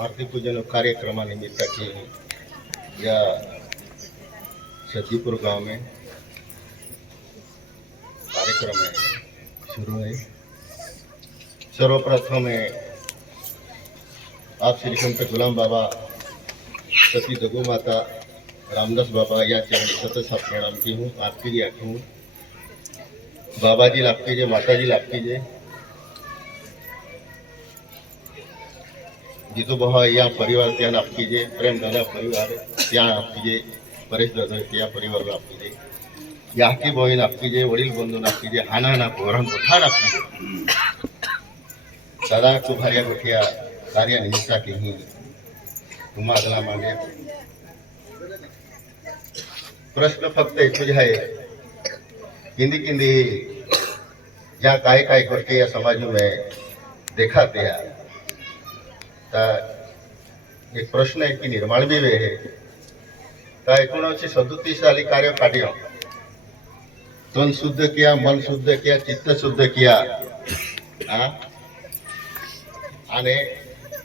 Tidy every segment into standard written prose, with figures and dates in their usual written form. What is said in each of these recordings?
आरती पूजन कार्यक्रमानिमित्ताची या सतीपुर गांव में कार्यक्रम है शुरू है। सर्वप्रथम है आप श्री संत गुलाम बाबा, सती जगू माता, रामदास बाबा या चरणी सतत सा प्रणाम की हूँ। आपकी जी आखी हूँ, बाबा जी लाभ कीजिए, माता जी लाभ कीजिए। जीतू बहा या परिवार त्या लाभ कीजिए, प्रेम दादा परिवार त्या लाभ कीजिए, परेश दादा त्या परिवार लाभ कीजिए, याकी बहीण लाभ कीजिए, वडील बंधू लाभ कीजिए, हाना ना पोहरण कोठा लाभ कीजिए। सदा कुभारिया गोठिया कार्य निमित्ता की ही तुम्हा अगला मागे प्रश्न फक्त एकच आहे, किंदी किंदी ज्या काय काय गोष्टी या समाज में देखाते हैं, एक प्रश्न है कि निर्माण भी वे है। 1937 साली कार्य काढ्यो, तन शुद्ध किया, मन शुद्ध किया, चित्त शुद्ध किया आणि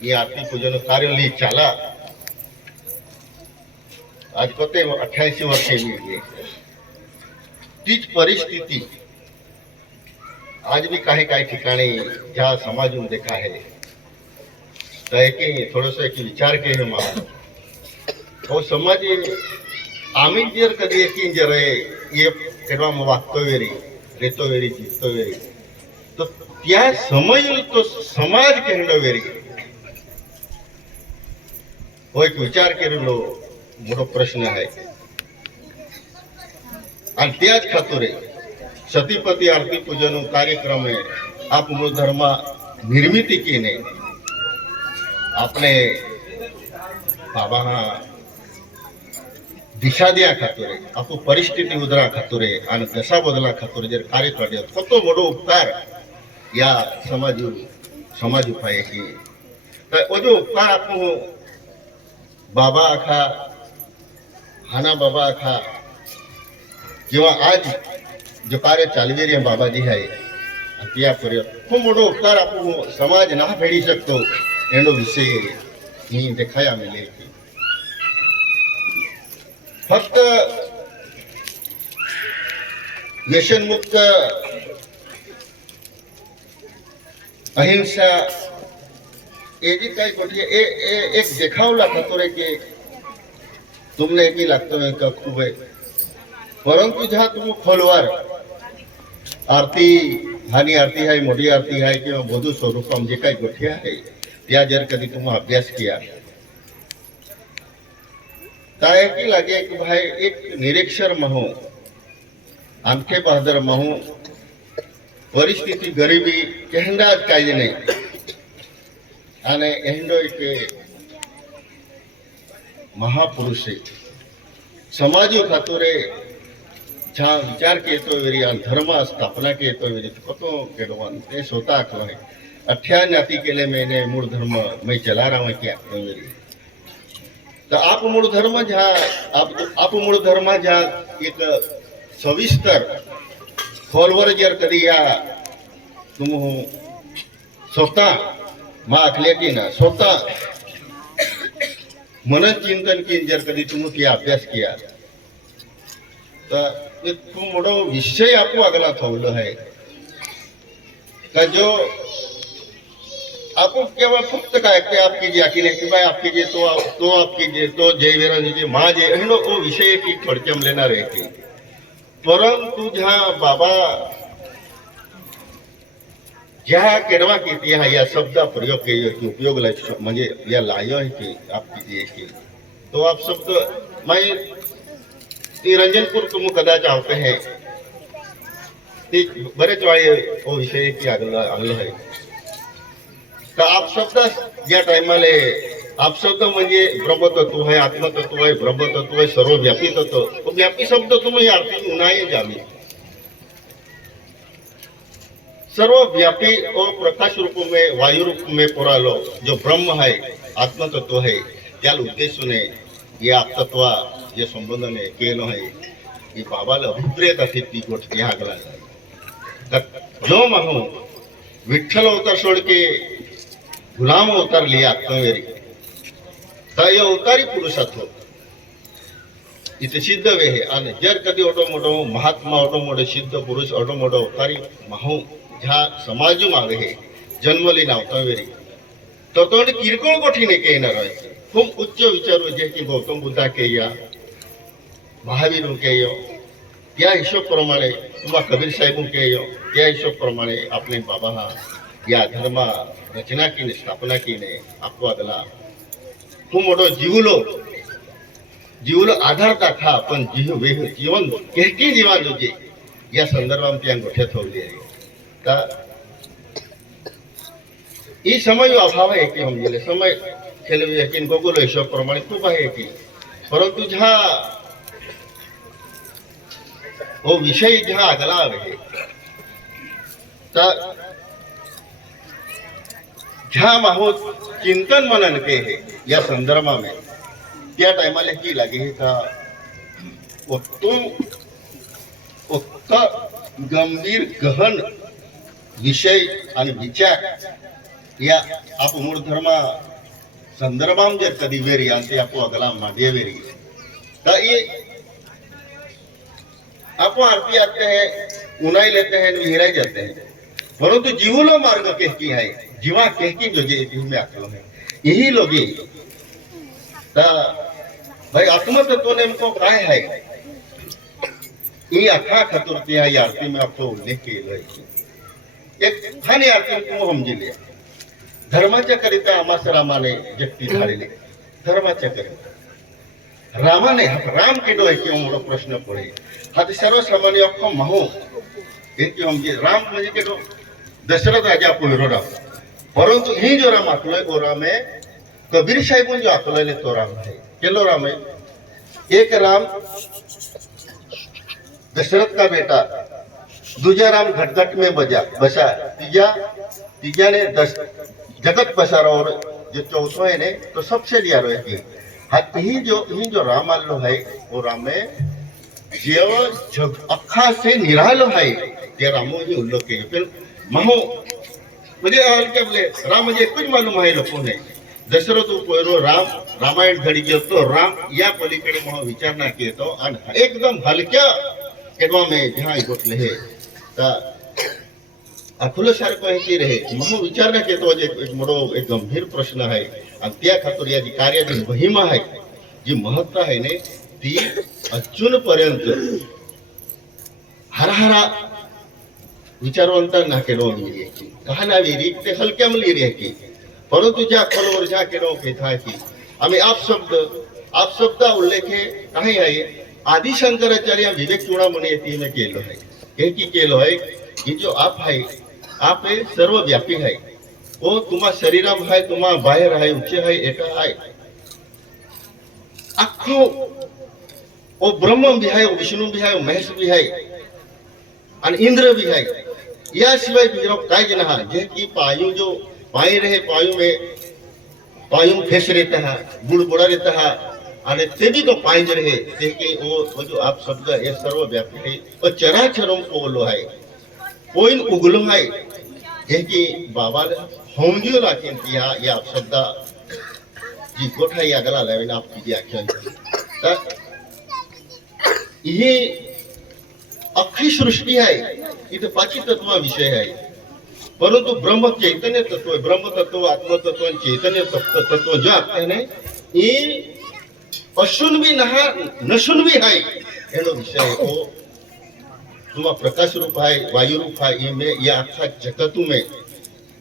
ये आरती पूजन कार्य ली चाला। आज कोते 88 वर्षे मिळली, तीच परिस्थिती आज भी काही काही ठिकाणी ज्या समाजून देखा है। तर की थोडस एक विचार के है मा वो समाज आम्ही जर कधी एक जर ये केडवा वागतो वेरी रेतो वेरी जितो वेरी तो त्या समय तो समाज केंद्र वेरी वो एक विचार केलेलो मोठो प्रश्न आहे। आणि त्याच खातुरे सतीपती आरती पूजन कार्यक्रम में आप मूल धर्म निर्मिती केने आपने बाबा दिशा दिया खातुरे आप परिस्थिती उदरा खातुरे आणि दशा बदला खातुरे जर कार्य करते तो मोठो उपकार या समाज उपाय की तर वो जो उपकार आपको बाबा आखा हाना बाबा आखा किंवा आज जो कार्य चालवी रे बाबाजी है त्यापर्यंत खूप मोठो उपकार आपण समाज ना फेडी शकतो एनो विषय ही देखाया मिले की फक्त व्यसनमुक्त अहिंसा एजी काही गोष्टी एक देखावला खातो रे की तुमने की लागतो है का खूब है, परंतु जहाँ तुम खोलवार आरती हानी आरती है, मोठी आरती है किंवा बधु स्वरूपम जे काही गोष्टी आहे त्या जर कधी तुम अभ्यास किया ताय की लागे कि भाई एक निरीक्षर महू आमके बहादुर महू परिस्थिती गरीबी कहना काही नाही आणि एंडो एक महापुरुष समाज खातुरे जहाँ विचार केतो वेरी धर्म स्थापना केतो वेरी कतो केडवान ते स्वतः आखलो है। 18 नाती केले मैंने मूल धर्म मैं चला रहा हूँ क्या वेरी तो आप मूल धर्म जहाँ आप मूल धर्म जहाँ एक सविस्तर खोलवर जर कधी या तुम स्वतः माँ आखले की ना स्वतः मन चिंतन की जर कधी तुम किया अभ्यास किया तो खूप मोठा विषय आपको अगला ठेवलं है का जो आपको केवळ फक्त काय ते आपकी जी आखी नाही की भाई आपकी जे तो आपकी जे तो जय वीरांची जी माँ जे हेलो वो विषय की थोडक्यात लेणार आहे की परंतु जहाँ बाबा ज्या केडवा की या शब्द प्रयोग के उपयोग म्हणजे या लायो है कि आपकी जी की तो आप शब्द मैं रंजनपुर तुम कदाच आवते हैं बरेच वेळे वो विषय की आगलो है। तर आप शब्द या टाइमाले आप शब्द म्हणजे ब्रह्मतत्व है, आत्मतत्व है, ब्रह्मतत्व है, सर्वव्यापी तत्व। तो व्यापी शब्द तुम्हें आरती उन्हाय जामी सर्वव्यापी और प्रकाश रूप में वायु रूप में पुरालो जो ब्रह्म है आत्मतत्व है त्या उद्देश्य ने ये आत्मतत्व ये संबंध ने केलो है ये बाबाला अभिप्रेत असे ती गोष्ट या आगला जो मानू विठ्ठल अवतार सोड के गुलाम अवतार लिया आत्मवेरी तर अवतारी पुरुषत्व इथे सिद्ध वे आहे. आणि जर कधी ओटो मोठो महात्मा ओटो मोठे सिद्ध पुरुष ओटो मोठो अवतारी माहू ह्या समाजू मागे हे जन्मली नावता वेरी तो तो किरकोळ गोठीने के येणार आहे. खूप उच्च विचार जे की गौतम बुद्धा के या महावीर के यो त्या हिशोब प्रमाणे किंवा कबीर साहेब के यो त्या हिशोब प्रमाणे आपले बाबा हा या धर्म रचना की स्थापना कीने आपको अगला खूप मोठो जीवलो आधारता था पण जीवन केहकी जीवन जे या संदर्भात त्या गोठ्यात ठेवली आहे. तर ही समय अभाव आहे की म्हणजे समय खेळवी की गोकुल हिशोब प्रमाणे खूप आहे की परंतु ज्या वो विषय जहाँ अगला रहे जहाँ माहो चिंतन मनन के है या संदर्भ में त्या टाइमाला की लगे है था उत्ता गंभीर गहन विषय आणि विचार या आप मूळ धर्म संदर्भाम जर कधी वेरी आणि आपको अगला मांडे वेरी तर ये आपको आरती आते हैं उनाई लेते हैं विहराई जाते हैं परंतु जीवलो मार्ग कहकी है जीवा कहकी जो जे में आकलो है यही लोगी भाई आत्मतत्व नेमको काय है ये अखा खतुरती है आरती में आपको उल्लेख केलं आहे. एक खानी आरती तुम्ही समजिले धर्माच्या करिता आमास रामाने जगती धाडले धर्माच्या करिता रामाने राम केडो आहे किंवा मोठा प्रश्न पडे हा ते सर्वसामान्य अख्खो माहो एक म्हणजे राम म्हणजे केडो दशरथ राजा पोयरो राम परंतु ही जो राम आकलोय वो राम है कबीर साहेब जो आकलोय तो राम है केलो राम है. एक राम दशरथ का बेटा दूजा राम घटघट में बसा तीजा ने जगत बसारा और जो चौथा है ने तो सबसे लिया रहे ही जो राम आलो है वो राम है जो अखा से निरालो है ते रामो ही उल्लेख के फिर महो म्हणजे हलके बोले राम म्हणजे कुछ मालूम है लोगों ने दशरथ पोयरो राम रामायण घडी गेलो राम या पलीकडे महो विचार ना केतो आणि एकदम हलक्या केडवा में जहां गोठले है ता अखुल सारखं आहे की रहे महो विचार ना केतो एक मोठो एक गंभीर प्रश्न आहे आणि त्या खातर या जी कार्याची महिमा आहे जी महत्ता आहे ने ती अजून पर्यंत हरहरा विचारवंत ना केलो मिली की कहाना वेरी ते हलक्या मिली रे की परंतु ज्या खोलवर ज्या केलो के था की आम्ही आप शब्द उल्लेख काही आहे आदि शंकराचार्य विवेक चूडामणी येते ने केलो आहे हे की केलो आहे की जो आप है आप सर्वव्यापी है वो तुम्हा शरीराम है तुम्हा बाहेर है उच्च है एका है आखो वो ब्रह्म भी है विष्णु भी है महेश भी है आणि इंद्र भी है याशिवाय बिरो काय जन हा जे की पायु जो पाई रहे पायु फेस रहता है बुड़बुड़ा रहता है आणि ते भी तो पाई रहे ते की वो जो आप शब्द ये सर्वव्यापी है और चराचरों को बोलो है कोइन उगलो है हे की बाबा होंदियो लाखिन या या शब्द जी गोठा या गला लावेन आपकी जी आख्यान तर ही अख्खी सृष्टी है इथे पाची तत्व विषय है परंतु ब्रह्म चैतन्य तत्व ब्रह्म तत्व आत्म तत्व चैतन्य तत्व जो आपते हैं ये अशुन भी नहा नशुन भी है एनो विषय है वो तुम्हा प्रकाश रूप है वायु रूप है ये में या अख्खा जगत में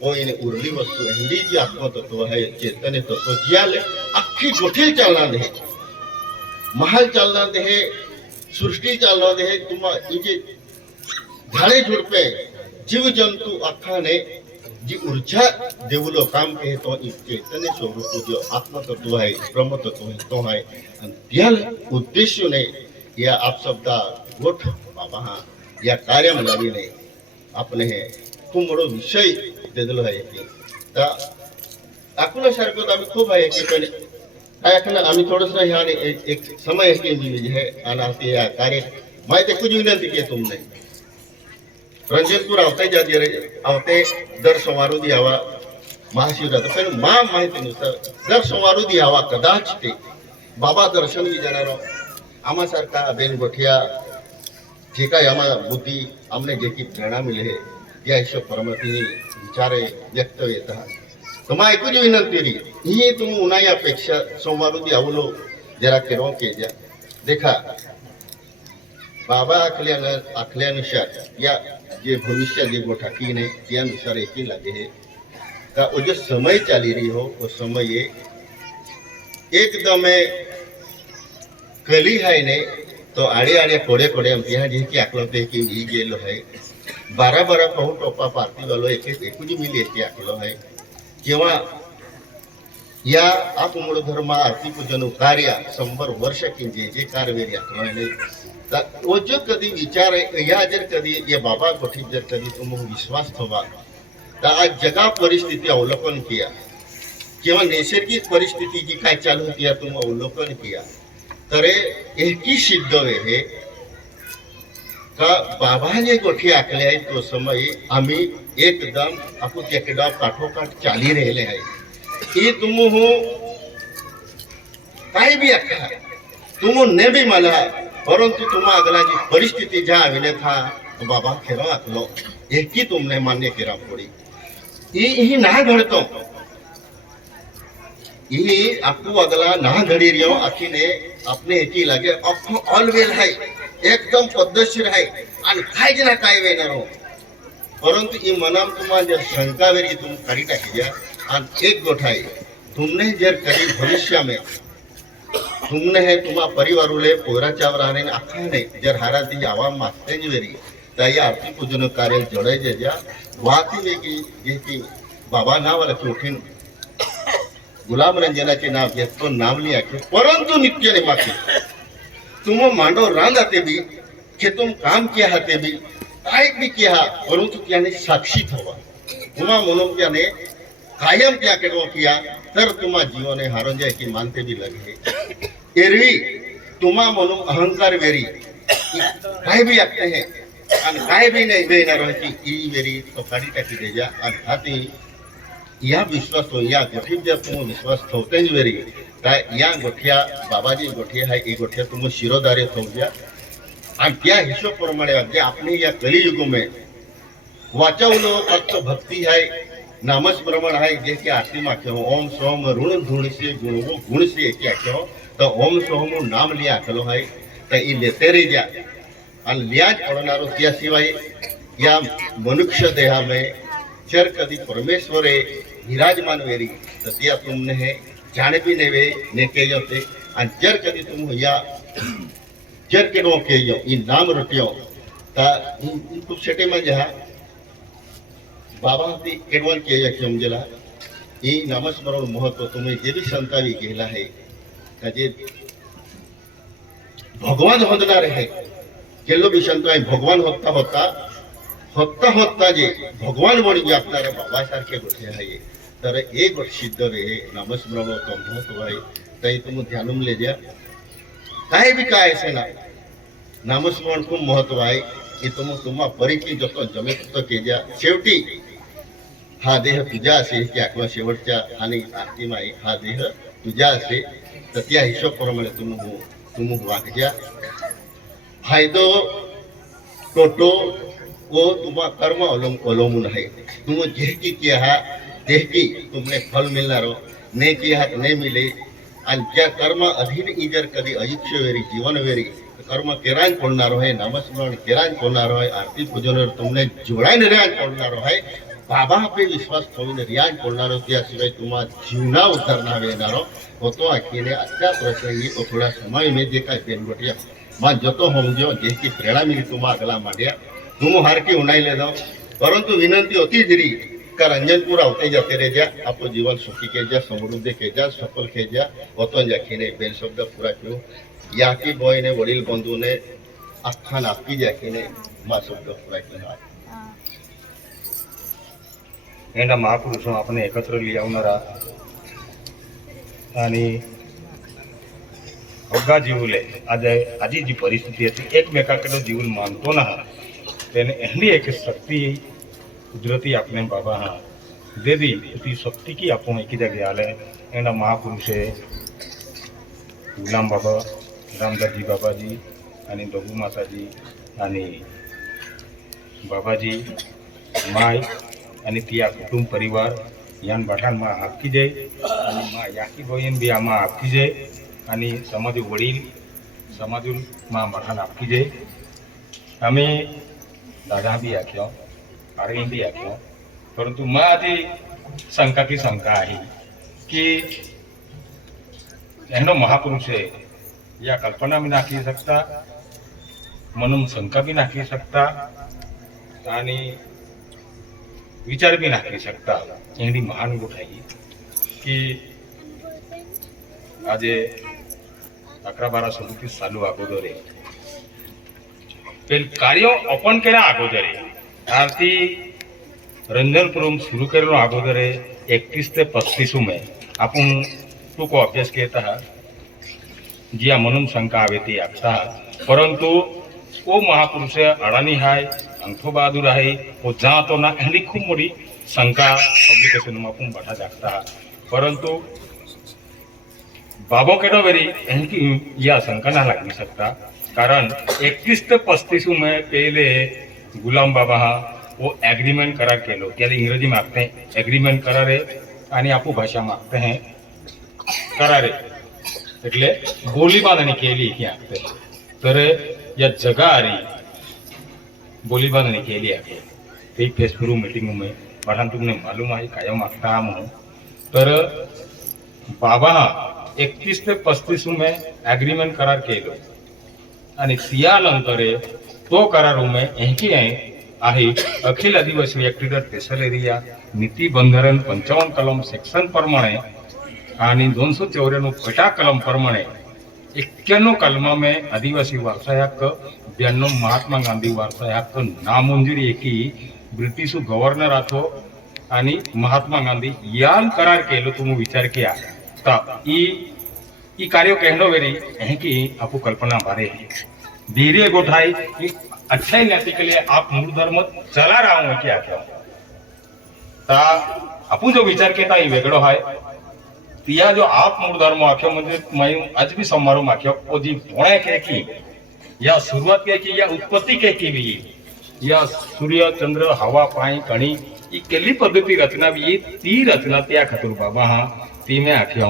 वो इन उर्ली वस्तु हिंदी जी आत्म तत्व है चैतन्य तत्व जियाले अख्खी गोठील चालना दे महल चालना दे सृष्टि चालना दे तुम्हा ये झाडे झुडपे जीव जंतु अख्खा ने जी ऊर्जा देवलो काम के तो चैतन्य स्वरूप जो आत्म तत्व है ब्रह्म तत्व है तो है त्याल उद्देश्य ने या आप शब्द गोठ बाबा या कार्य लावीने आपले हे खूप मोठो विषय दिलेलो आहे की अकोला सारखं आम्ही खूप आहे की पण काय आम्ही थोडस ह्या एक समय की है आणि या कार्य माहिती कुछ विनंती की तुमने रंजीतपुर आवते जा दे आवते दर समारोह दियावा महाशिवरात्र पण मा माहितीनुसार दर सोमवारी यावा कदाच ते बाबा दर्शन बी जाणारो आम्हासारखा बेन गोठिया जे काही आम्हाला बुद्धी अમને जे की प्रेरणा मिळे या ईश्वर परमात्मी विचारे व्यक्त येतात तुम्हा ऐकू जी विनंती री ही तुम्ही उन्हाळी अपेक्षा सोमवारी आवलो जरा केरो के जा देखा बाबा आखल्यानुसार या जे भविष्य जे गोठा की ने त्यानुसार एक ही लगे है का वो जो समय चाली रही हो वो समय ये एकदम कली है ने तो आड़े आड़े कोड़े कोड़े हम यहाँ जी की आकलन पे की वी गेलो है 12 कहू टोपा पार्टी वालों एक जी मिली एक आकलो है किंवा या आप मूळ धर्म आरती पूजन कार्य 100 वर्ष की जे कार्य आकलो है वो जो कदी विचार या जर कदी ये बाबा गोठी जर कदी तुम विश्वास थवा तर आज जगा परिस्थिती अवलोकन किया किंवा नैसर्गिक परिस्थिती जी काय चालू होती तुम अवलोकन किया तर एक ही सिद्ध है का बाबा ने गोठी आखले आहे तो समय आम्ही एकदम आपू त्याकडे काठोकाठ चाली राहिले आहे की तुम हो काही भी अखा तुम ने भी मला परंतु तुम अगला जी परिस्थिती ज्या आविले था तो बाबा खेरो आखलो एक ही तुमने मान्य केरा पड़ी ही ना घडतो ही आपू अगला ना घडी रियो आखी ने अपने एकी लगे ऑलवेल है एकदम पद्धतशीर है आणि काहीच ना काय वेणार परंतु ही मनाम तुम्हाला जर शंका वेरी तुम करी टाकी द्या आणि एक गोठा है तुमने जर कभी भविष्य में तुमने है तुम्हा परिवारुले पोराच्यावर आने आखा ने जर हाराती आवाम मागते जी वेरी तर या आरती पूजन कार्य जोड़े जे जा वाती वेगी जे की बाबा नावाला की उठीन गुलाम रंजनाचे नाव घेतो नाव लिया के परंतु नित्य ने माफी तुम मांडो रांद आते भी कि तुम काम किया हाते भी काय भी किया परंतु त्याने साक्षी थवा तुम्हा म्हणून त्याने कायम त्या केडो किया तर तुम्हा जीवने हारून जाय की मानते भी लगे एरवी तुम्हा म्हणून अहंकार वेरी काय भी आखते हैं आणि काय भी नाही देणार की ई वेरी तो काढी टाकी दे जा आणि हाती या विश्वास हो या गोठी जर तुम विश्वास ठेवते वेरी काय या गोठ्या बाबाजी गोठ्या है ये गोठ्या तुम शिरोधारे थोड्या आणि त्या हिशोब प्रमाणे जे आपने या कलियुग में वाचावलो फक्त भक्ति है नामस्मरण है जे की आरती में आख्यो ओम सोम ऋण धुण से गुण से एक आख्यो तो ओम सोम नाम लिया आखलो है तो ये लेते रही जा आणि लियाज पडणारो त्या शिवाय या मनुष्य देहा में जर कदी परमेश्वरे विराजमान वेरी तो त्या तुमने है जाने भी ने वे ने के जोते और जर कदी तुम या जर के नो के जो इन नाम रटियो ता इन कुछ छटे में जहा बाबा ती केडवन के या समजला ई नामस्मरण महत्व तुम्हें जे भी संतावी गेला है का जे भगवान होदणार है केलो भी संताई भगवान होता होता होता होता जे भगवान बनी व्यापणारे बाबा सारखे गोष्टी आहे तर एक सिद्ध रे नामस्मरण तो महत्व आहे तरी तुम ध्यान ले जा काय भी काय असे ना नामस्मरण खूप महत्व आहे की तुम्हा परिकी जतो जमे तो के जा शेवटी हा देह तुझा असे की आकवा शेवटच्या आणि आरतीमाई हा देह तुझा असे तर त्या हिशोबाप्रमाणे तुम वागजा फायदो तोटो वो तुम्हारा कर्म अवलंबून है तुम जे की किया है ते की तुमने फल मिलना रो ने किया तो नहीं मिले आणि ज्या कर्म अधीन इजर कधी आयुष्य वेरी जीवन वेरी कर्म केरान पडणारो है नामस्मरण केरान पडणारो है आरती पूजन तुमने जोडायने रियान पडणारो है बाबा पे विश्वास ठेवून रियान पडणारो त्याशिवाय तुम्हा जीवना उतरणार येणारो होतो आखीने आजच्या प्रसंगी तो थोड़ा समय में जे काय बेनगोटिया मान जतो समजो जे की प्रेरणा मिली तुम्हा अगला मांडिया तुम हार की उनाई ले जाओ परंतु विनंती होती जरी का रंजनपुर होते जाते रह जा आपको जीवन सुखी के जा समृद्ध के जा सफल के जा होतो जाखीने बेल शब्द पूरा क्यों या की बॉय ने वडील बंधू ने अख्खान आपकी जाखीने मा शब्द पूरा क्यों एंडा महापुरुषों आपने एकत्र लियावणारा आणि अवघा जीवले आजी जी परिस्थिती હતી એકમેકાकडे जीवन मानतो ना તેને એની એક શક્તિ કુદરતી આપને બાબા હા देवी ती शक्ती की आपण एकी जागी आले एना महापुरुषे गुलाम बाबा रामदासजी बाबाजी आणि दगू माताजी आणि बाबाजी माय आणि तिया कुटुंब परिवार यान बाठान मा आपकी जय आणि मा याकी बहीण बी आम्हा आपकी जय आणि समाज वडील समाजून मा बाठान आपकी जय आम्ही दादा बी आख्यो आर्य बी आख्यो परंतु मा आधी शंका की शंका आहे की एनो महापुरुष है या कल्पना भी नाखी सकता म्हणून शंका भी नाखी सकता आणि विचार भी नाखी सकता एवढी महान गोष्ट आहे की आज 11-12-37 साल अगोदर पेल कार्य आपण केला अगोदर आरती रंजनपुरम सुरू केलो अगोदर 31 ते 35 में आपण टूक अभ्यास घेत आहात जिया म्हणून शंका हवे ती आखता परंतु वो महापुरुष अडाणी हाय अंगठो बहादूर आहे वो जातो ना एवढी खूप मोठी शंका पब्लिकेशन में आपण बठा जागता परंतु बाबो केडो वेरी एनकी या शंका ना लागू सकता कारण 31 ते 35 में पहले गुलाम बाबा हा वो एग्रीमेंट करार केलो त्याला इंग्रजी मागते हैं एग्रीमेंट करारे आणि आपू भाषा मागते हैं करारे એટલે બોલી બાંધણી કેલી ક્યાં तर या जगारी बोली बांधणी केली आहे ते फेसबुक मीटिंग में बाळांना तुमने मालूम आहे कायम मागता म्हणून तर बाबा 31 ते 35 में एग्रीमेंट करार केलो आणि त्यानंतर तो करार में एकी आहे अखिल आदिवासी व्यक्तिगत स्पेशल एरिया नीति बंधारण 55 कलम सेक्शन प्रमाणे आणि 294 पेटा कलम प्रमाणे 91 कलमा में आदिवासी वारसा हक्क 92 महात्मा गांधी वारसा हक्क नामंजुरी एकी ब्रिटिश गव्हर्नर आथो आणि महात्मा गांधी यान करार केलो तुम्ही विचार किया ता ई कार्य कहनो वेरी है कि आपको कल्पना बारे धीरे गोठाई कि अच्छाई न्याति के लिए आप मूल धर्म चला रहा हूं क्या क्या ता आपू जो विचार केता ही वेगळो हाय तिया जो आप मूळ धर्म आख्यो म्हणजे मैं आज भी समारोह आख्यो ओ जी भोणे के की या शुरुआत के की या उत्पत्ति के की भी या सूर्य चंद्र हवा पाणी कणी ई केली पद्धती रचना भी ती रचना त्या खातिर बाबा हा ती में आख्यो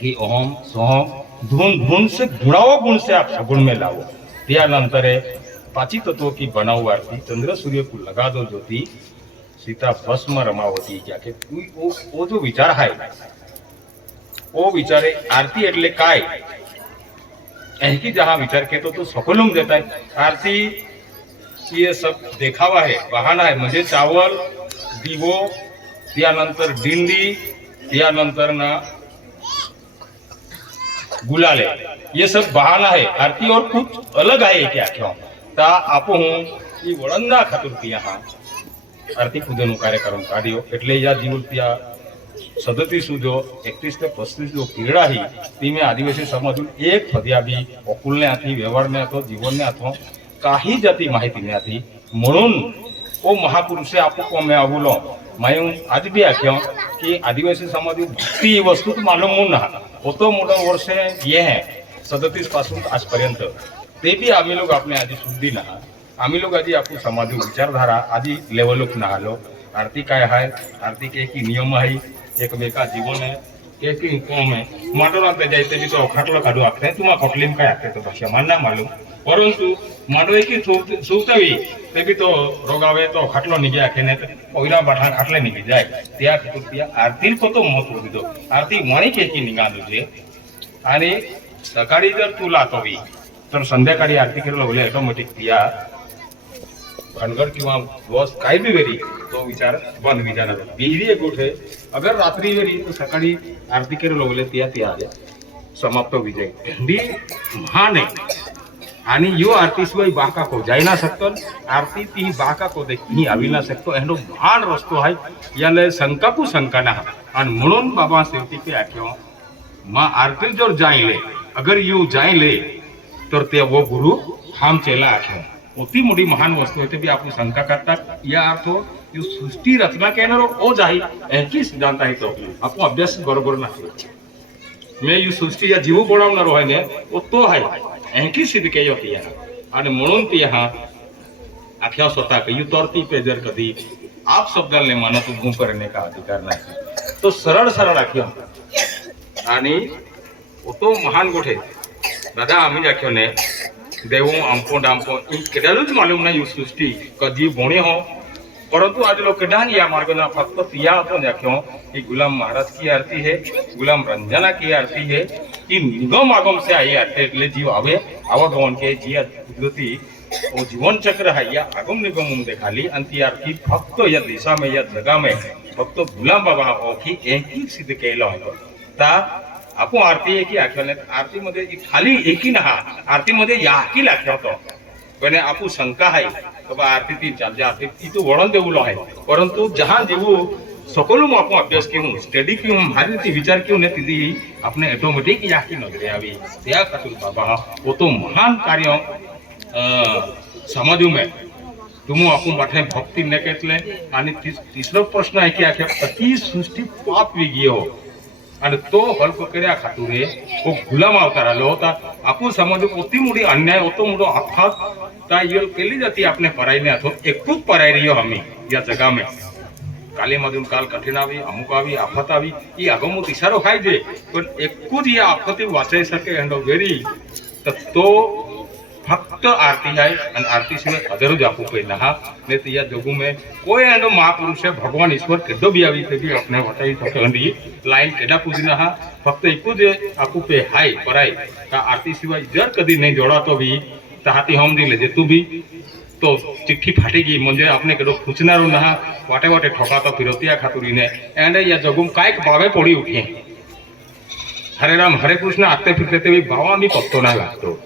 कि ओम सोम धुन धुन से गुणाओ गुण से आप सगुण में लाओ त्यानंतर पांची तत्वों की बनाओ आरती चंद्र सूर्य को लगा दो ज्योति सीता भस्म रमावती जाके वो जो विचार है वो विचारे आरती एटले काय एकी जहां विचार के तो सकोलम देता है आरती ये सब देखावा है बहाना है म्हणजे चावल दीवो त्यानंतर दिंडी त्यानंतर ना गुलाले ये सब बहाना है आरती और कुछ अलग है क्या क्यों ता आपो हूँ ये वळंदा खातिर तिया हा आरती पूजन कार्यक्रम काढ्यो એટલે या जीवन तिया 37 जो 31 ते 35 जो पीड़ा ही ती में आदिवासी समाजून एक फदिया भी ओकुलने आथी व्यवहारने आथो जीवनने आथो काही जाती माहिती ने आथी म्हणून ओ महापुरुषे आपको मैं आबुलो मैं आज भी आख्यो कि आदिवासी समाज भक्ति वस्तु तो मालूम ना होतो मोठा वर्ष ये है 37 पासून आजपर्यंत ते भी आम्ही लोग आपने आधी शुद्धी ना आम्ही लोग आधी आपण समाज विचारधारा आधी लेवलूक ना आलो आरती काय है आरती के की नियम है एक बेका जीवन है एक कौम है माटो राखते जायते भी तो खाटलो काढू आखते तुम्हा कोटलीम काय आखते तो भाषा मानना मालूम परंतु माटो की सुवतवी ते भी तो रोगावे तो खाटलो निघे आखे ने पहिला बाठा खाटले निघे जाय त्या त्या आरती को तो महत्व दिदो आरती मणी के की निघालो जे आणि सकाळी जर तू लातोवी तर संध्याकाळी आरती केलं बोले ऑटोमॅटिक तिया भानगड किंवा बॉस काय भी वेरी तो विचार बंद विचार बिहरी एक गोष्ट है अगर रात्री वेरी तो सकाळी आरती केलं बोले तिया तिया आले समाप्त विजय हिंदी महान है आणि यो आरती शिवाय बाका को जाई ना सकतो आरती ती बाका को देखी आवी ना सकतो एनो महान रस्तो है याले शंका को शंका ना आणि म्हणून बाबा शेवटी के आख्यो मां आरती जोर जाईले अगर यू जाईले तर ते वो गुरु हम चेला आख्यो अति मोठी महान वस्तू है भी आपण शंका करता या अर्थ ती सृष्टी रचना करणारो ओज आहे यांची सिद्धांत आहे तो आपण अभ्यास बरोबर नाही मी ही सृष्टी या जीव बनवणारो आहे ने तो आहे यांची सिद्ध केली होती आणि म्हणून ती हा आख्या स्वतः कही तौरती पे जर कभी आप शब्द ने मानो तो गुम करने का अधिकार नहीं तो सरळ सरळ आख्यो आणि तो महान गोठे दादा आम्ही जाख्यो ने देवो आमको डामको इन केडालुच मालूम नहीं ये सृष्टि कदी बोणे हो परंतु आज लोग केडान या मार्ग ना फक्त तिया तो जाख्यो कि गुलाम महाराज की आरती है गुलाम रंजना की आरती है कि निगम आगम से आई आरती એટલે जीव आवे आवागमन के जिया कुदरती वो जीवन चक्र है या आगम निगम देखाली अंती आरती फक्त या दिशा में या जगह में फक्त गुलाम बाबा ओखी एक ही सिद्ध केलं आहे ता आपण आरती एकी आख्याने आरती मध्ये खाली एकी ना आरती मध्ये याकी लाख्यातो पण आपण शंका आहे की बा आरती ती चालते आरती ती तो वळण देऊलो आहे परंतु जहां जेवू सकलूम आपण अभ्यास केवू स्टडी केवू भारी ती विचार केवू ने ती आपने ऑटोमेटिक याकी नजरे आवी त्या खातिर बाबा वो तो महान कार्य समझू में तुम आपण वाटे भक्ती न केतले आणि तिसरो प्रश्न आहे की आख्या अति सृष्टी पाप विगियो आणि तो हल्प कर्या खातुरे वो गुलाम अवतार आलो होता आपण समजू अति मोठी अन्याय होतो मोठो अपघात ता यल केली जाती आपने पराईने आतो एकूच पराई रहियो आम्ही या जगा में कालीमधून काल कठीण आवी अमुक आवी आफत आवी ई आगमो इशारो खाय दे पण एकूच या आफती वाचाई सके एंडो वेरी तर तो फक्त आरती है और आरती सिवाय हजारों जापू पे नहा ने तो या जगू में कोई एंडो महापुरुष है भगवान ईश्वर केडो भी आवी ते भी अपने वटाई तो अंडी लाइन केडा पूज नहा फक्त एकू जे आपू पे हाय पराई का आरती सिवाय जर कधी नहीं जोड़ा तो भी ताहाती हम दिले जे तू भी तो चिट्ठी फाटेगी म्हणजे आपने केडो खुचनारो नहा वाटे वाटे ठोका तो फिरतिया खातुरीने एंड या जगू काय बावे पड़ी उठे हरे राम हरे कृष्ण आते फिरते ते भी बावा मी पत्तो ना लागतो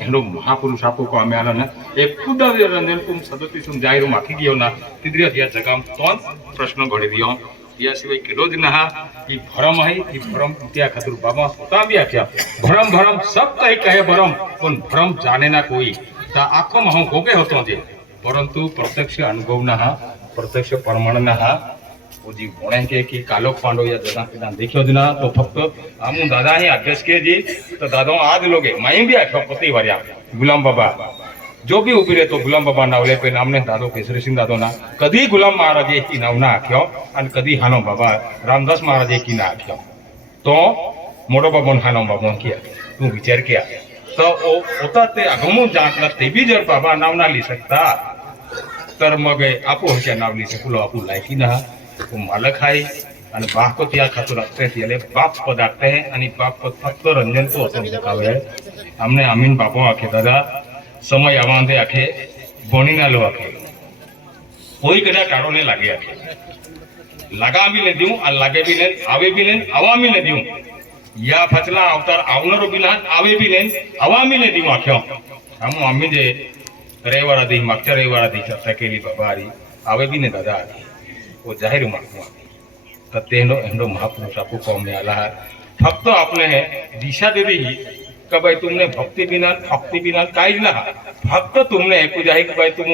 एंडो महापुरुष आपको को आमे आला ना एक खुद रंजन तुम सदती सुन जाहिर माखी गयो ना तिद्रिया या जगह तो प्रश्न घडी दियो या सिवाय केडो दिन हा की भरम है की भरम त्या खातिर बाबा स्वतः भी आख्या भरम भरम सब कही कहे भरम पण भरम जाने ना कोई ता आखो हम गोगे होतो जे परंतु प्रत्यक्ष अनुभव ना हा प्रत्यक्ष प्रमाण ना हा वो जी बोणे के कि कालो पांडो या जगह के देखियो दिना तो फक्त हम दादा ही अभ्यास के जी तो दादा आज लोगे मैं भी आख्यो पति वारिया गुलाम बाबा जो भी उभी रहतो गुलाम बाबा नावले पे नामने दादो केसरी सिंह दादो ना कदी गुलाम महाराज की नाव ना आख्यो आणि कदी हानो बाबा रामदास महाराज की ना आख्यो तो मोडो बाबा हानो बाबा की तू विचार किया तो होता ते अगमो जातला ते भी जर बाबा नाव ना ली सकता तर मग आपो ह्याच्या नाव ली सकुलो आपू लायकी ना वो मालक आहे आणि बाप को त्या खातर रखते हैं बाप पद आते हैं आणि बाप पद फक्त रंजन तो असं दिखावे हमने अमीन बापो आखे दादा समय आवांदे आखे बोनी ना लो आखे कोई कदा टाड़ो ने लागे आखे लगा भी ने दूं और लागे भी ने आवे भी ने आवामी ने दूं या फचला अवतार आवनरो भी ना आवे भी ने आवामी ने दूं आख्यो हम अम्मी जे रविवार दी मागच्या रविवार दी चर्चा केली बाबारी आवे भी ने दादा आखे वो जाहिर मार्ग तर तेनो एंडो महापुरुष आपको कौम में आला है फक्त आपने दिशा दे दी कि भाई तुमने भक्ति बिना काई ना फक्त तुमने एक जाहि कि भाई तुम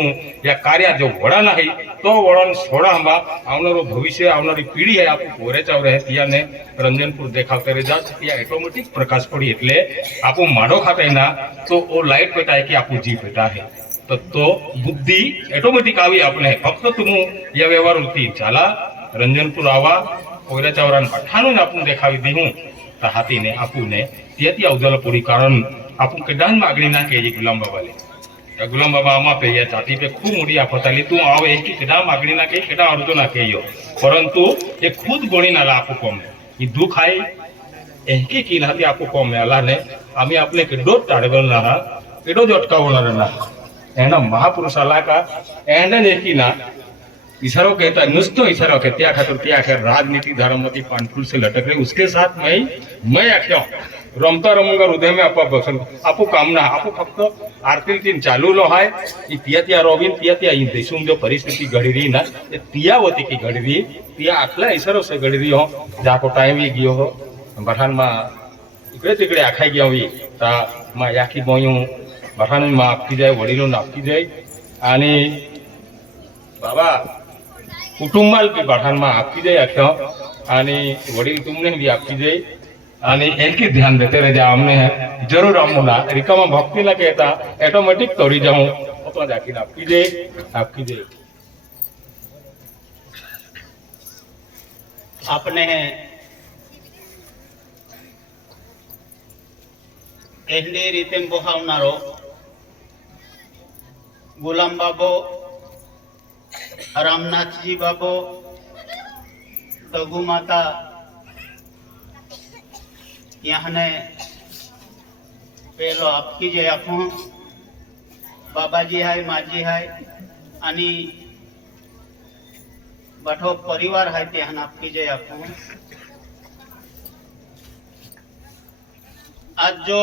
या कार्य जो वड़ा नाही तो वड़न छोड़ा हम आवनारो भविष्य आवनारी पीढ़ी है आपको पोरे चाव रहे तिया ने रंजनपुर देखा करे जा तिया ऑटोमेटिक प्रकाश पड़ी એટલે आपो माडो खाते ना तो वो लाइट पेटा है कि आपको जी पेटा है तो बुद्धि ऑटोमेटिक आवी आपने फक्त तुम या व्यवहार होती चाला रंजनपुर आवा पोरे चावरान पठाणून आपण देखावी देहू तर हातीने आपूने त्याती अवजल पड़ी कारण आपू केडान मागणी ना के गुलाम बाबाले गुलाम बाबा आमा पे या जाति पे खूब मोटी आफत आली तू आवे की केडा मागणी ना के केडा अर्थ ना के यो परंतु ये खुद गोणी नाला आपू कम ये दुख आहे एकी की नाती आपू कम आला ने आम्ही आपले केडो टाळवल ना केडो झटकावणार ना एना महापुरुष आला का एंड एकी ना इशारो कहता नुस्तो इशारो के त्या खातिर त्या आखिर राजनीति धर्मती पानफूल से लटक रहे उसके साथ मैं आख्यो रमता रमूंगा हृदय में आपा बसन आपू कामना आपू फक्त आरती तीन चालू लो हाय त्या रोबिन त्या इन देशून जो परिस्थिती घडी रही ना तिया होती की घडी रही त्या आटला इशारो से घडी रही हो जाको टाइम भी गयो हो बठान मा इकडे तिकडे आखाई गयो वी ता मा याकी बोयू बठान मा आपकी जाय वडीलो नापकी जाय आणि बाबा कुटुंबाला बी भाषांमा आपकी जाय अख्खं आणि वडील तुमने भी आपकी जाय आणि एक ही ध्यान देते रहे हमने है जरूर हमला रिकमा भक्ति ला कहता ऑटोमेटिक तोड़ी जाऊं अपना जाके आपकी जाय आपने एहली रीते बोहावनारो गुलाम बाबो रामनाथ जी बाबो दगू माता यहाँ पेलो आपकी जे आखो बाबाजी है माजी है आणि बठो परिवार है त्याहन आपकी जे आखो आज जो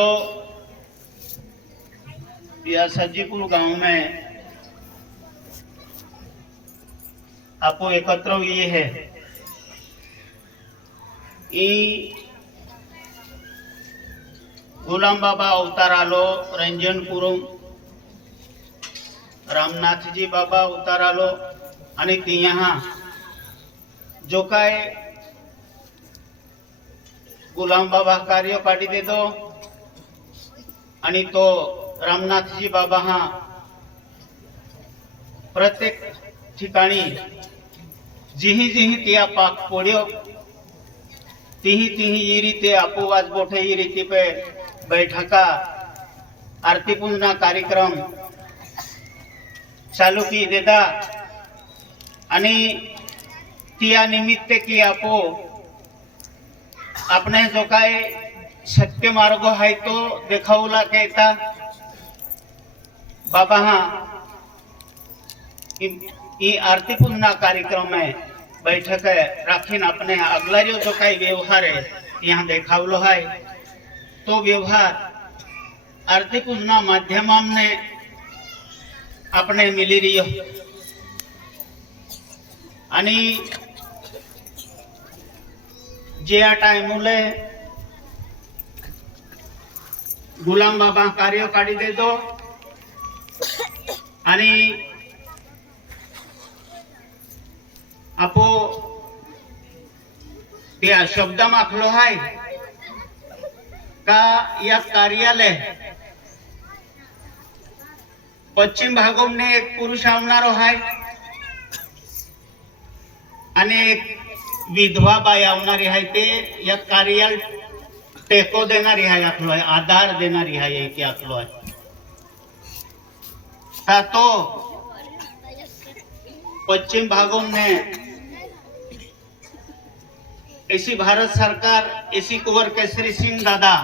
या सज्जीपुर गांव में आपो एकत्र हुए है गुलाम बाबा अवतार आलो रंजनपुरम रामनाथ जी बाबा अवतार आलो आणि ती यहाँ जो काय गुलाम बाबा कार्य काढी देतो आणि तो रामनाथजी बाबा हा प्रत्येक ठिकाणी जिही जिही त्या पाक पोड्यो तिही तिही ये रीते आपोवाज बोठे ये रीते पे बैठका आरती पूजना कार्यक्रम चालू की देता आणि त्या निमित्त की आपो आपने जो काय सत्य मार्ग है तो देखावला कहता बाबा हा ई आरती पूजना कार्यक्रम में बैठक राखीन अपने अगला जो काही व्यवहार है यहाँ देखावलो है तो व्यवहार आरती पूजना माध्यम ने अपने मिली रही आणि ज्या टाइमले गुलाम बाबा कार्य काढी देतो आणि आपो त्या शब्द माखलो है का या कार्यालय पश्चिम भागों ने एक पुरुष आवनारो है आणि एक विधवा बाई आवणारी आहे ते या कार्याल टेको देणारी आहे आपलो आहे आधार देणारी आहे एक आपलो आहे तो पश्चिम भागों में ऐसी भारत सरकार ऐसी कुंवर केसरी सिंह दादा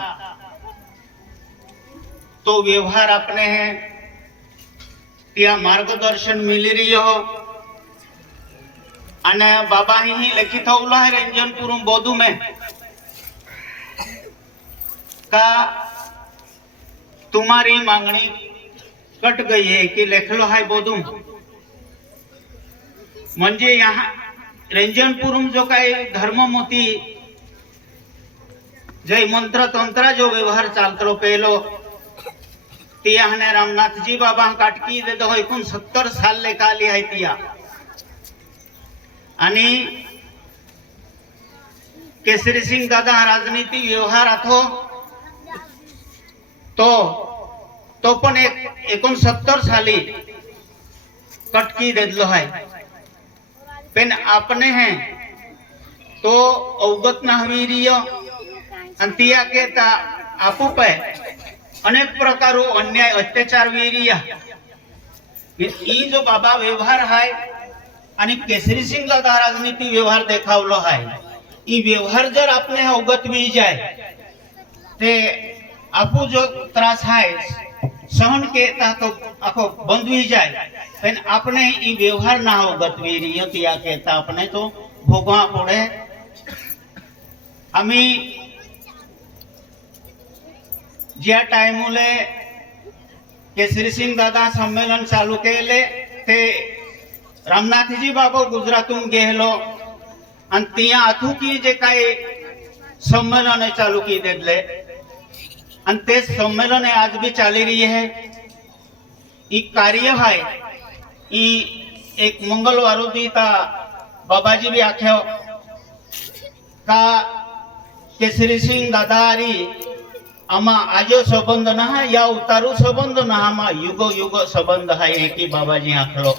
तो व्यवहार अपने हैं त्या मार्गदर्शन मिली रही हो અને बाबा ही लिखित होला है रंजनपुर बोधू में का तुम्हारी मांगनी कट गई है कि लिखलो है बोधू म्हणजे यहाँ रंजनपुर जो काही धर्ममूर्ती जय मंत्र तंत्र जो व्यवहार चालतो पहलो तिया ने रामनाथ जी बाबा काटकी दे दो 69 साल ले काली है तिया आणि केसरी सिंह दादा राजनीति व्यवहार आथो तो पण एक 69 साली कटकी देदलो है पेन आपने हैं तो अवगत ना हवी रियो अंतिया के ता आपू पे अनेक प्रकारो अन्याय अत्याचार वीरिया ई जो बाबा व्यवहार है आणि केसरी सिंह दादा राजनीति व्यवहार देखावलो है ई व्यवहार जर आपने अवगत भी जाए ते आपू जो त्रास है सहन के तो आखो बंद भी जाए पण आपने ई व्यवहार ना अवगत भी रियो तिया कहता अपने तो भोगवा पड़े आम्ही ज्या टाइमले केसरी सिंह दादा सम्मेलन चालू केले ते रामनाथजी बाबा गुजरातून गेलो आणि तिया आथुकी जे काही सम्मेलन चालू की देदले आणि ते सम्मेलन आज भी चाली रही है ई कार्य है ई एक मंगलवार दी ता बाबाजी भी आख्यो का केसरी सिंह दादारी आमा आजो संबंध ना है या उतारू संबंध ना आमा युगो युगो संबंध है एक ही बाबाजी आखलो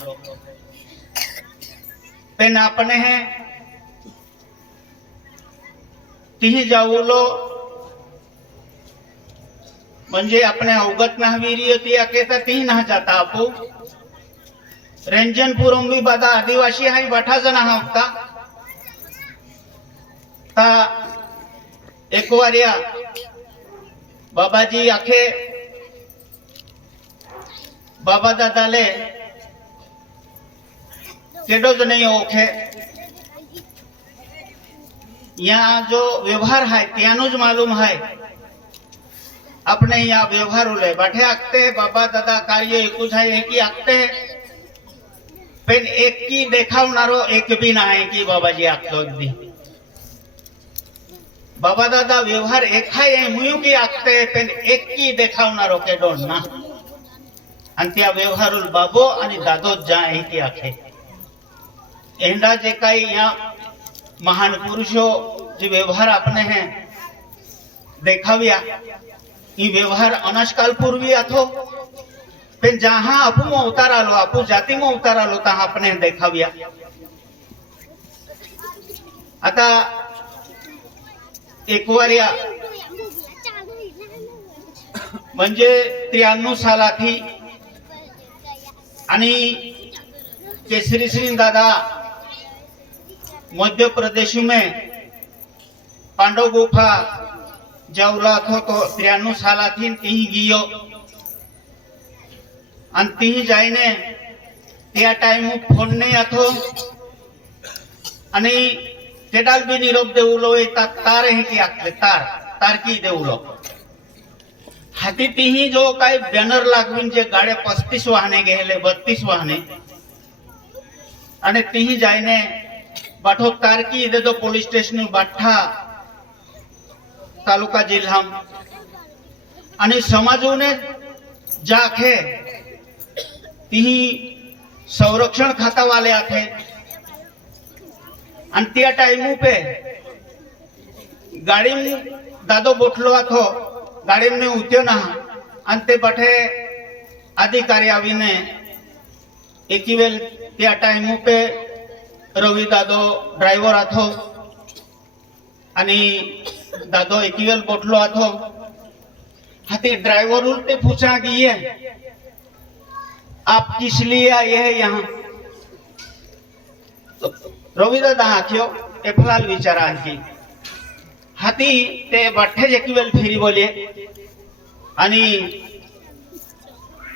पेन आपने है तिही जाऊलो म्हणजे अपने अवगत ना वीरी होती अकेता तिही ना जाता आपू रंजनपुरम भी बादा आदिवासी है बठा जना होता ता एक वारिया बाबाजी आखे बाबा दादाले केडो ज नहीं ओखे यहाँ जो व्यवहार है त्यानुज मालूम है अपने यहाँ व्यवहार उले बैठे आखते बाबा दादा कार्य एकूच है एक ही आखते पेन एक की देखावणारो एक भी ना है कि बाबाजी आखतो दी बाबा दादा व्यवहार एक है मुयू की आखते पेन एक की देखावणारो के डोन ना आणि त्या व्यवहारुल बाबो आणि दादो जा एक की आखे एंडा जे काही यहाँ महान पुरुषों जो व्यवहार अपने हैं देखाव्या ये व्यवहार अनाजकाल पूर्वी अथो पण जहां आपू में उतार आलो आपू जाति में उतार आलो तहां अपने देखाव्या आता एक वारिया म्हणजे 93 सालाथी आणि केसरी सिंह दादा मध्य प्रदेश में पांडव गुफा जावला थो तो 93 सालाथी तीही गियो आणि तीही जाईने त्या टाइम फोन नहीं आथो आणि केडाल भी निरोप देवलो तार है की आखले तार की देवलो हाती तीही जो काय बॅनर लागविन जे गाड्या 35 वाहने गेले 32 वाहने आणि तीही जाईने बाठो तारकी दे दो पुलिस स्टेशन बाठा तालुका जिल्हा आणि समाजोने जाखे तीही संरक्षण खाता वाले आथे आणि त्या टाइम पे गाड़ी दादो बोठलो आथो गाड़ी में उत्यो ना आणि ते बठे अधिकारी आवीने एकी वेल त्या टाइम पे रवि दादो ड्राइवर आथो आणि दादो एकी वेल बोठलो आथो हाथी ड्राइवर उल्टे पूछा कि ये आप किस लिए आए हैं यहाँ तो रवि दादा आख्यो एफलाल विचारा की हाथी ते बठ्ठे एकी वेल फिरी बोले आणि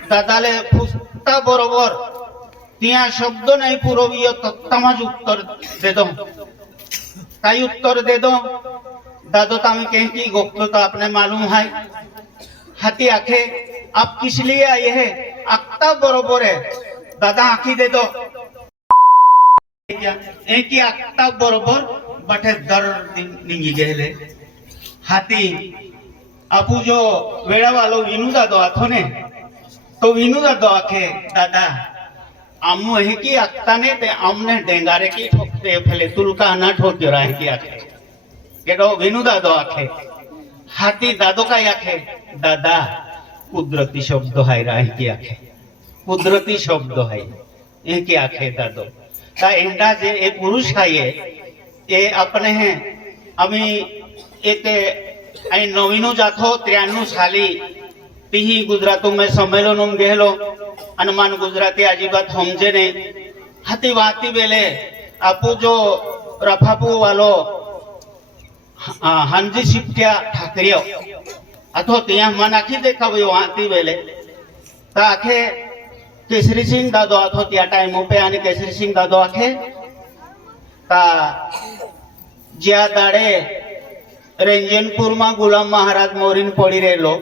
दादाले पुसता बरोबर तिया शब्द नहीं पुरवियो तमाज उत्तर दे दो काई उत्तर दे दो दादो तामी कहीं की गोप्तो तो आपने मालूम है हाथी आखे आप किस लिए आए हैं आखता बरोबर है दादा आखी दे दो एक ही आखता बरोबर बठे दर निंगी गेले हाथी आपू जो वेड़ा वालो विनू दादो आथो ने तो विनू दादो आखे दादा आमू है की आखता ने ते आमने डेंगारे की ठोकते फले तुलका ना ठोक्यो रहा है की आखे केडो विनू दादो आखे हाथी दादो का आखे दादा कुदरती शब्द है रहा की आखे कुदरती शब्द है ये की आखे दादो ता एंडा जे एक पुरुष है ये अपने हैं अमी एक आई नवीनो जाथो 93 साली तीही गुजरातों में सम्मेलन गेलो अनुमान गुजराती अजीबात समझे ने हाथी वाती बेले आपू जो रफापू वालो हांजी सिप्ट्या ठाकरियो अथो तिया मनाखी देखा भाई वाती बेले ता आखे केसरी सिंह दादो अथो त्या टाइम पे आणि केसरी सिंह दादो आखे ता ज्या दाड़े रेंजनपुर में गुलाम महाराज मोरीन पड़ी रहेलो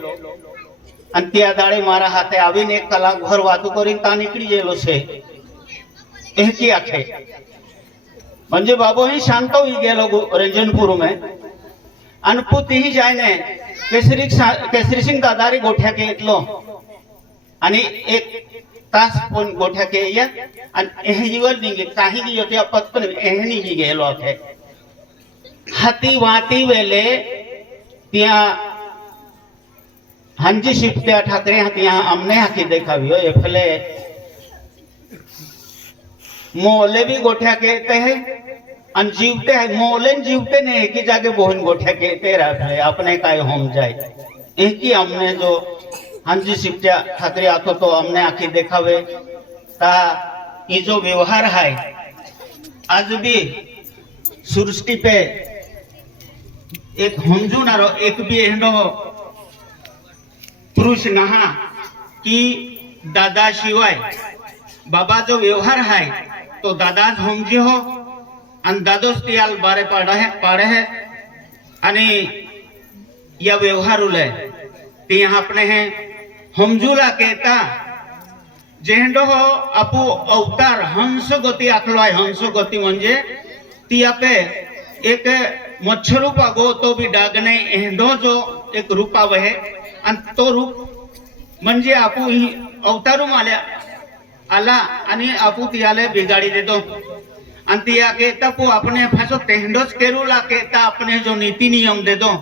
आणि त्या दाड़े मारा हाथे आवीने 1 कलाक भर वातो करीन ता निकळी गेलो छे एकी आखे म्हणजे बाबो ही शांत होई गेलो रेंजनपुर में आणि पुती ही जायने केसरी सिंह दादारी गोठ्या के इतलो आणि एक तास पण गोठ्या के या आणि एहजीवर निगे काही गी होते पत्पन एहनी गी गेलो है हाथी वाती वेले त्या हंजी शिफ्ट्या ठाकरे हाथिया हमने हाकी देखावियो एफले मोले भी गोठ्या कहते हैं अन जीवते हैं मोले जीवते ने एक ही जाके बोहन गोठ्या कहते रहे अपने काय होम जाए एक ही हमने जो हंजी शिफ्ट्या ठाकरे आतो तो हमने आखी देखावे ता ये जो व्यवहार है आज भी सृष्टि पे एक हमजूनारो एक भी एंडो पुरुष नहा कि दादा शिवाय बाबा जो व्यवहार है तो दादाच हमजी हो आणि दादोच तियाल बारे पाड़े है आणि या व्यवहार उले ते यहाँ अपने हैं हमजूला कहता जेंडो हो अपू अवतार हंस गती आखलो आहे हंस गती म्हणजे ती आपे एक मच्छ रूपा गो तो भी डागने एंडो जो एक रूपा वहे आणि तो रूप म्हणजे आपू ही अवतारू माल्या आला आणि आपू तियाले बिगाड़ी देतो आणि तिया कहता पू अपने फासो तेंडोच केरूला कहता अपने जो नीति नियम दे दो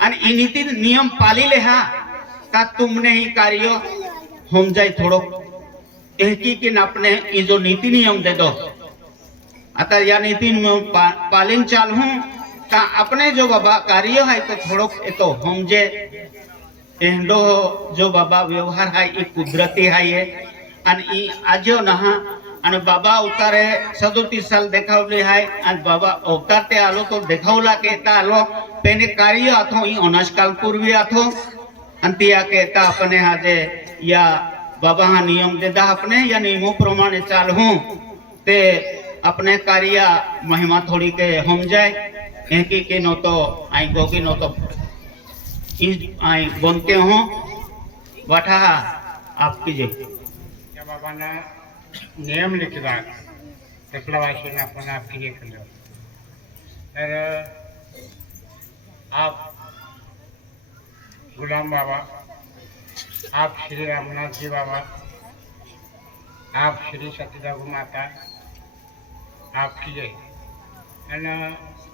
आणि ई नीति नियम पाली ले हा ता तुमने ही कार्य हम जाए थोड़ो एकी कि अपने ई जो नीति नियम दे दो आता या नीति नियम पालिन चाल हूं ता अपने जो बाबा कार्य है तो थोड़ो तो हम जे एंडो जो बाबा व्यवहार है ई कुदरती है ये आणि ई आजो नहा आणि बाबा अवतारे 37 साल देखावले आहे आणि बाबा अवतार ते आलो तो देखावला कहता आलो पेने कार्य आथो ई अनाज काल पूर्वी आथो आणि तिया कहता अपने हाजे या बाबा हा नियम देदा अपने या नियमों प्रमाणे चाल हूं ते अपने कार्य महिमा थोड़ी के हम जाए एक के नो तो आई गोगी नो तो आई बनते हो बाठा आपकी जे त्या बाबांना नियम लिखला तसला वाचून आपण आपकी जे केलं तर आप गुलाम बाबा आप श्री रामनाथ जी बाबा आप श्री सतीदागू माता आपकी जय आणि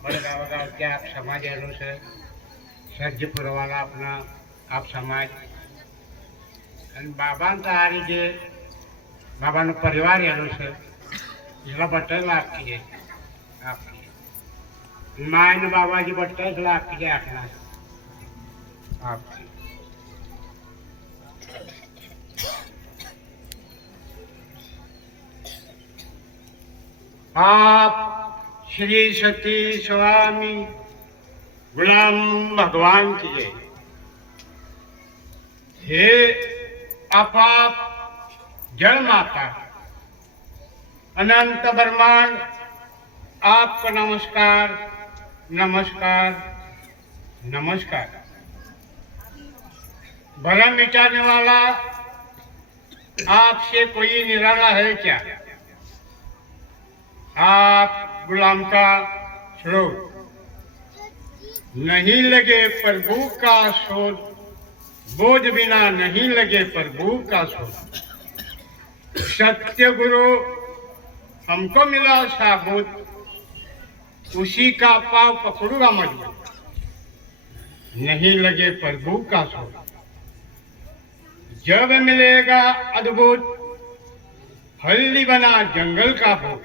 बड़े गावागावच्या आप समाज अनुसार सज्ज पुरवाला अपना आप समाज आणि बाबांचा आरी जे बाबांनो परिवार अनुसार इसला बट्टल आपकी जय आपकी मायन बाबाजी बट्टल इसला आपकी जय आखना आपकी आप श्री सती स्वामी गुलाम भगवान की जय हे आप जल माता अनंत ब्रह्मांड आपको नमस्कार नमस्कार नमस्कार। भरम विचारने वाला आपसे कोई निराला है क्या? आप गुलाम का स्रोत नहीं लगे प्रभु का शोध बोझ बिना नहीं लगे प्रभु का शोध सत्य गुरु हमको मिला साबुत उसी का पाव पकड़ूंगा मजबूत नहीं लगे प्रभु का शोध जब मिलेगा अद्भुत हल्दी बना जंगल का भूत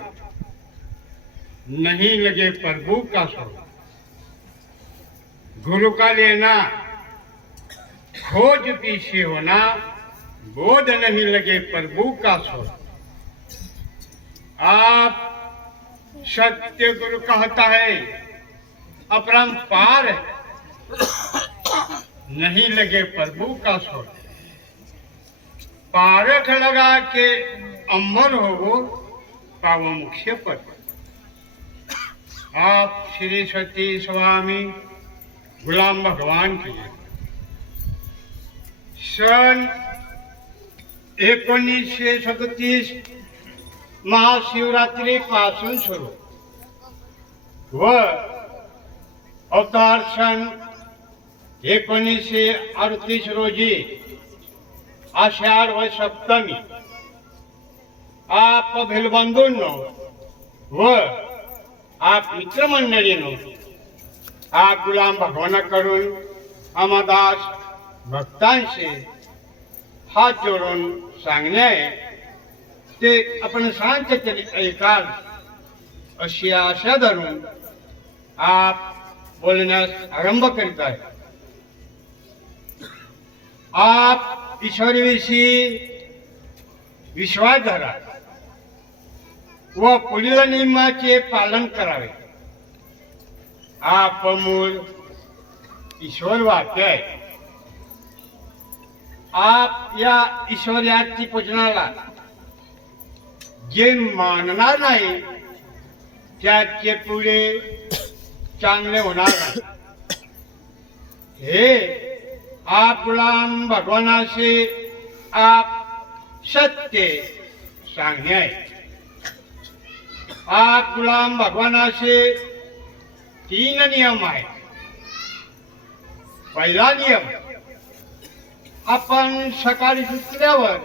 नहीं लगे प्रभु का शोध गुरु का लेना खोज पीछे होना बोध नहीं लगे प्रभु का शोध आप सत्य गुरु कहता है अपरंपार नहीं लगे प्रभु का शोध पारख लगा के अमर हो पाव मुख्य पर आप श्री सती स्वामी गुलाम भगवान की सन 1937 महाशिवरात्री पासून सुरू व अवतार सन 1938 रोजी आषाढ व सप्तमी आप भिलबंधूंनो व आप मित्रमंडळीनो आप गुलाम भगवानाकडून अमादास भक्तांशी हात जोडून सांगणे आहे ते आपण शांततेने ऐकाल अशी आशा धरून आप बोलण्यास आरंभ करीत आहे. आप ईश्वरीविषयी विश्वास धरा व पुढील नियमाचे पालन करावे. आप मूळ ईश्वर वाक्य आहे. आप या ईश्वराची पूजनाला जे मानणार नाही त्याचे पुढे चांगले होणार नाही. हे आप गुलाम भगवानाशी आप सत्य सांगणे आहे. आप गुलाम भगवानाशी 3 नियम आहे. पहिला नियम, आपण सकाळी उठल्यावर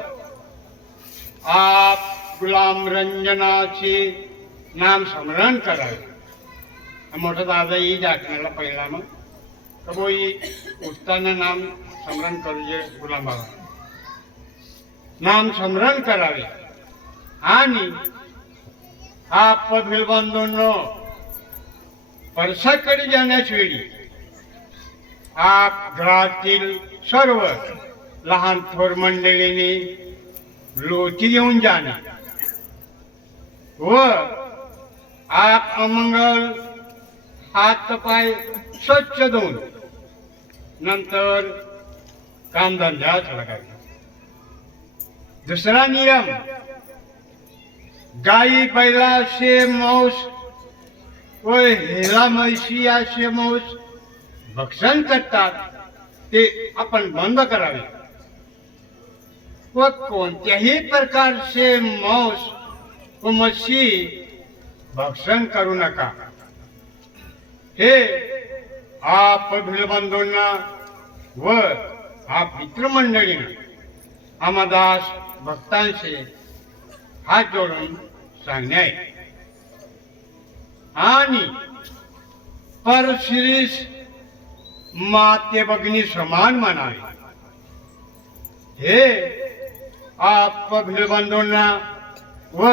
आप गुलाम रंजनाचे नाम स्मरण करावे. मोठा दादाही दाखवायला पहिला मग कबोई उठताना नाम स्मरण करूजे. गुलाम बाबा नाम स्मरण करावे. आणि आप भिलबंधूंनो परसाकडे जाण्याच वेळी आप घरातील सर्व लहान थोर मंडळीने लोटी घेऊन जाणे व आप अमंगल हात पाय स्वच्छ धुवून नंतर कामधंद्यात लागावे. दुसरा नियम, गाई बैलाचे मांस व हेला म्हैशीचे मांस भक्षण करतात ते आपण बंद करावे व कोणत्याही प्रकारचे मांस व मच्छी भक्षण करू नका. हे आप भिलबंधूंना व आप मित्रमंडळींना अमादास भक्तांशी हात जोडून सांगणे आहे. आणि परशिरीस माते भगिनी समान मानावे. हे आप भिलबंधूंना व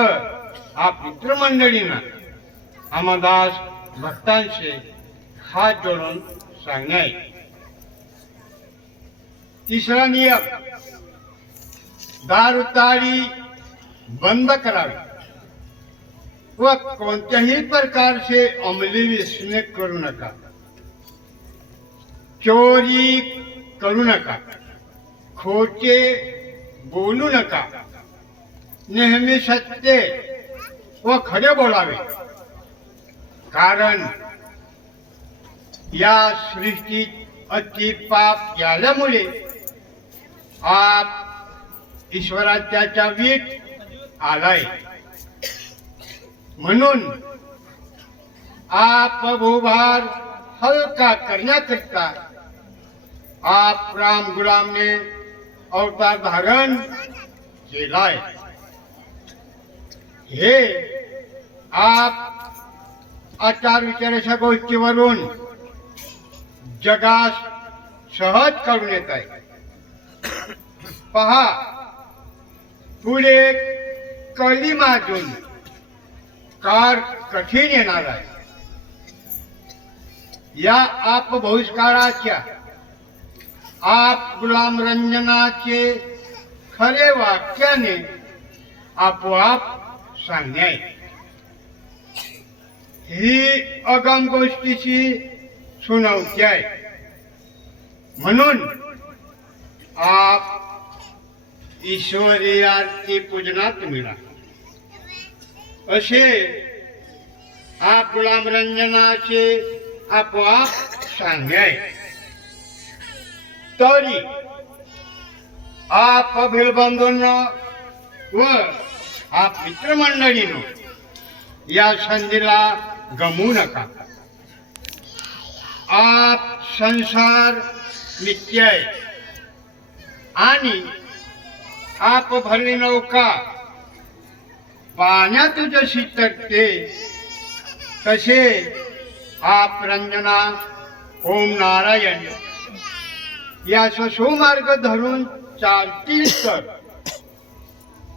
आप मित्रमंडळींना अमादास भक्तांशी हात जोडून सांगणे आहे. तिसरा नियम, दारू ताडी बंद करावे व कोणत्याही प्रकारचे अंमली व्यसने करू नका. चोरी करू नका. खोटे बोलू नका. नेहमी सत्य व खरे बोलावे. कारण या सृष्टीत अति पाप झाल्यामुळे आप ईश्वराच्या वीट आलाय. म्हणून आप भूभार हलका करण्याकरिता आप राम गुलामने अवतार धारण केलाय. हे आप आचार विचाराच्या गोष्टीवरून जगास सहज करून येत आहे. पहा, पुढे कलिमातून काळ कठीण येणार आहे. या आप भविष्यकाळाच्या आप गुलाम रंजनाचे खरे वाक्याने आपोआप सांगणे आहे. ही अगम गोष्टीची सुनावती आहे. म्हणून आप ईश्वरी आरती पूजनात मिळा असे आप गुलाम रंजनाचे आपोआप सांगे. तरी आप भिलबंधूंनो व आप मित्रमंडळीनो या संधीला गमवू नका. आप संसार नित्य आहे आणि आप भरली नौका पाण्यात जशी तटते तसे आप रंजना ओम नारायण या सुमार्ग धरून चालतील तर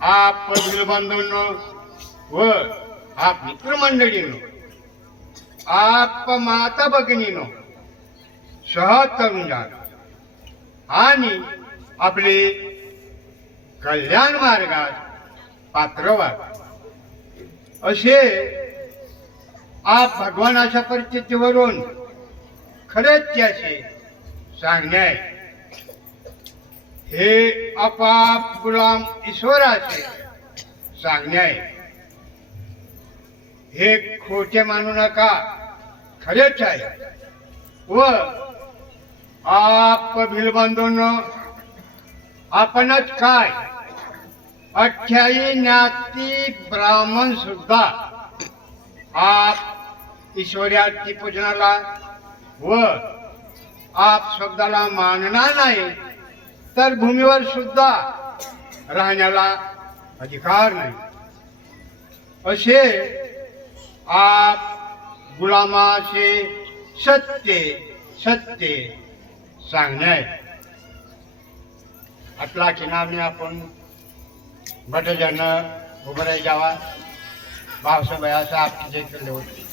आप बंधूंनो व आप मित्रमंडळीनो आप माता भगिनीनो सहज करून जा आणि आपले कल्याण मार्गात पात्र व्हा असे आप भगवानाच्या परिस्थितीवरून खरेच त्याचे सांगणे हे आपाप गुलाम ईश्वराचे सांगणे हे खोटे मानू नका खरेच आहे व आप भिलबंधूंनो आपणच काय 28 ज्ञाती ब्राह्मण सुद्धा आप ईश्वराची पूजनाला व आप शब्दाला मानणार नाही तर भूमीवर सुद्धा राहण्याला अधिकार नाही असे आप गुलामाचे सत्य सत्य सांगणे आपला नामे आपण भटजन उभं जावा भावसभयाचा आपली जे केले होते